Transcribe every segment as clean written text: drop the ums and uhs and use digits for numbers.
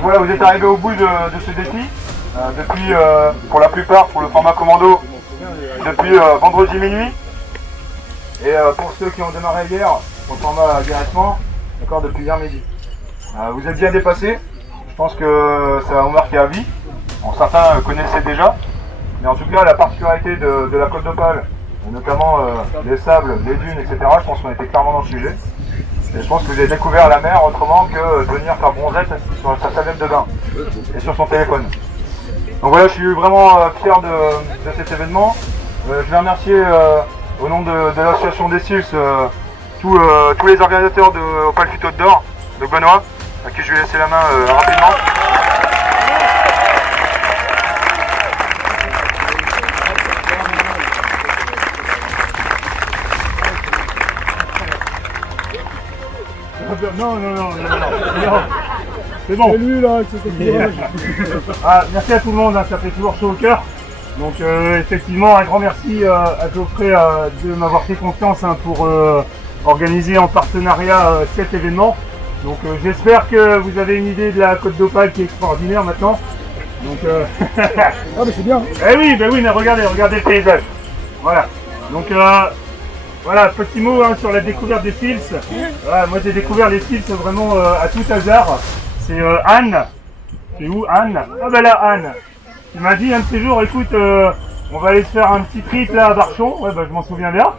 Donc voilà, vous êtes arrivés au bout de ce défi. Depuis, pour la plupart, pour le format commando, depuis vendredi minuit. Et pour ceux qui ont démarré hier, pour le format directement, d'accord, depuis hier midi. Vous êtes bien dépassés. Je pense que ça va vous marquer à vie. Bon, certains connaissaient déjà. Mais en tout cas, la particularité de la Côte d'Opale, notamment les sables, les dunes, etc., je pense qu'on était clairement dans le sujet. Et je pense que vous avez découvert la mer autrement que de venir faire bronzette sur sa serviette de bain et sur son téléphone. Donc voilà, je suis vraiment fier de cet événement. Je vais remercier au nom de l'association des SILS tous les organisateurs de Opale Fuite Côte d'Or, de Benoît, à qui je vais laisser la main rapidement. Non. C'est bon. C'est lui là, merci à tout le monde, hein, ça fait toujours chaud au cœur. Donc effectivement, un grand merci à Geoffrey de m'avoir fait confiance pour organiser en partenariat cet événement. Donc j'espère que vous avez une idée de la Côte d'Opale qui est extraordinaire maintenant. Donc ah mais c'est bien. Eh oui, mais regardez le paysage. Voilà. Donc voilà, petit mot hein, sur la découverte des SILS. Voilà, moi j'ai découvert les SILS vraiment à tout hasard. C'est Anne. C'est où Anne? Ah ben là Anne. Il m'a dit un de ces jours, écoute, on va aller se faire un petit trip là à Barchon. Ouais bah je m'en souviens bien.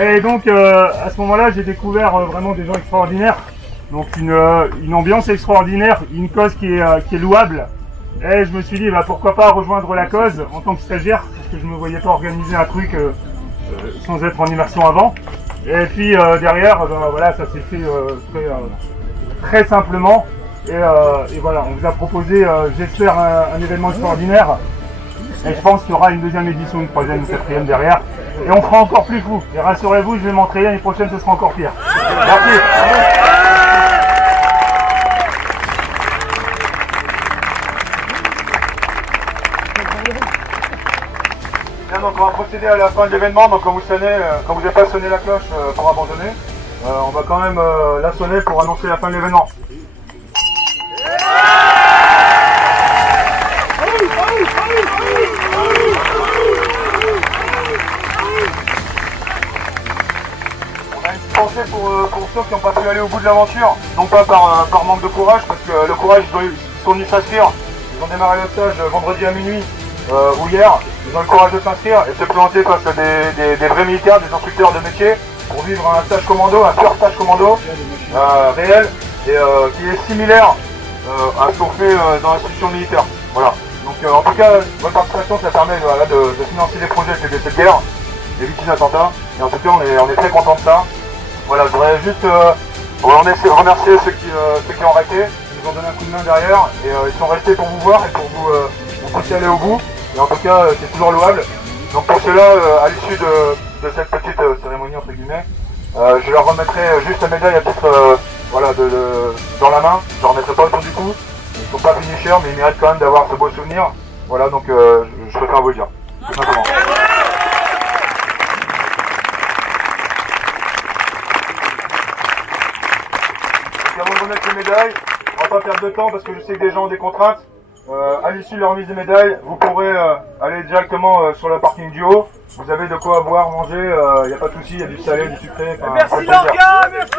Et donc à ce moment-là j'ai découvert vraiment des gens extraordinaires. Donc une ambiance extraordinaire, une cause qui est louable. Et je me suis dit bah pourquoi pas rejoindre la cause en tant que stagiaire, parce que je ne me voyais pas organiser un truc sans être en immersion avant. Et puis derrière, voilà, ça s'est fait très simplement. Et voilà, on vous a proposé, j'espère, un événement extraordinaire. Et je pense qu'il y aura une deuxième édition, une troisième, une quatrième derrière. Et on fera encore plus fou. Et rassurez-vous, je vais m'entraîner, l'année prochaine, ce sera encore pire. Merci. Bien, donc on va procéder à la fin de l'événement. Donc quand vous n'avez pas sonné la cloche pour abandonner, on va quand même la sonner pour annoncer la fin de l'événement. On a une pensée pour ceux qui n'ont pas pu aller au bout de l'aventure, non pas par manque de courage, parce que le courage, ils sont venus s'inscrire. Ils ont démarré le stage vendredi à minuit ou hier. Ils ont le courage de s'inscrire et de se planter face à des vrais militaires, des instructeurs de métier, pour vivre un stage commando, un pur stage commando réel et qui est similaire à ce qu'on fait dans l'institution militaire. Voilà. Donc en tout cas, votre participation, ça permet de financer des projets de cette guerre, des victimes d'attentats. Et en tout cas, on est très content de ça. Voilà, je voudrais juste remercier ceux qui ont arrêté, qui nous ont donné un coup de main derrière, et ils sont restés pour vous voir et pour vous pousser à aller au bout. Et en tout cas, c'est toujours louable. Donc pour cela, à l'issue de cette petite cérémonie, entre guillemets, je leur remettrai juste la médaille à titre voilà, dans la main. Je ne remettrai pas autour du cou. Ils ne sont pas finishers, mais ils méritent quand même d'avoir ce beau souvenir. Voilà, donc je préfère vous le dire, tout simplement. Donc avant de remettre les médailles, on ne va pas perdre de temps parce que je sais que des gens ont des contraintes. À l'issue de la remise des médailles, vous pourrez aller directement sur le parking du haut. Vous avez de quoi boire, manger, il n'y a pas de souci, il y a du salé, du sucré. Merci Lorca, merci.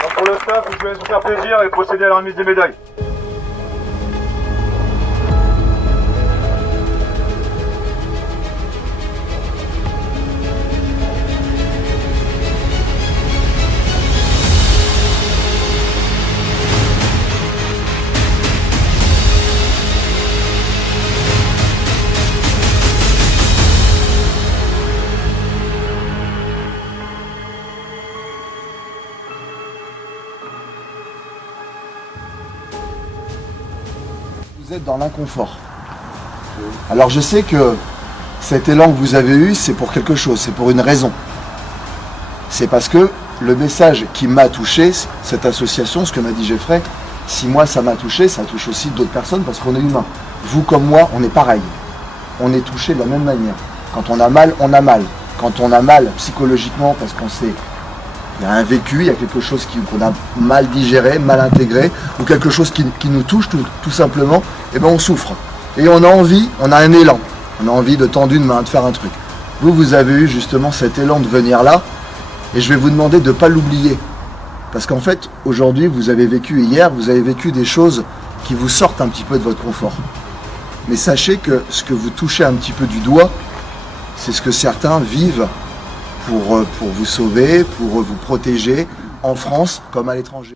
Donc pour le staff, je vais vous faire plaisir et procéder à la remise des médailles. Vous êtes dans l'inconfort. Alors je sais que cet élan que vous avez eu, c'est pour quelque chose, c'est pour une raison. C'est parce que le message qui m'a touché, cette association, ce que m'a dit Geoffrey, si moi ça m'a touché, ça touche aussi d'autres personnes parce qu'on est humain. Vous comme moi, on est pareil. On est touché de la même manière. Quand on a mal, on a mal. Quand on a mal psychologiquement, parce qu'on sait, il y a un vécu, il y a quelque chose qu'on a mal digéré, mal intégré, ou quelque chose qui nous touche tout simplement, et ben on souffre. Et on a envie, on a un élan. On a envie de tendre une main, de faire un truc. Vous avez eu justement cet élan de venir là, et je vais vous demander de ne pas l'oublier. Parce qu'en fait, aujourd'hui, vous avez vécu, hier, vous avez vécu des choses qui vous sortent un petit peu de votre confort. Mais sachez que ce que vous touchez un petit peu du doigt, c'est ce que certains vivent pour vous sauver, pour vous protéger, en France comme à l'étranger.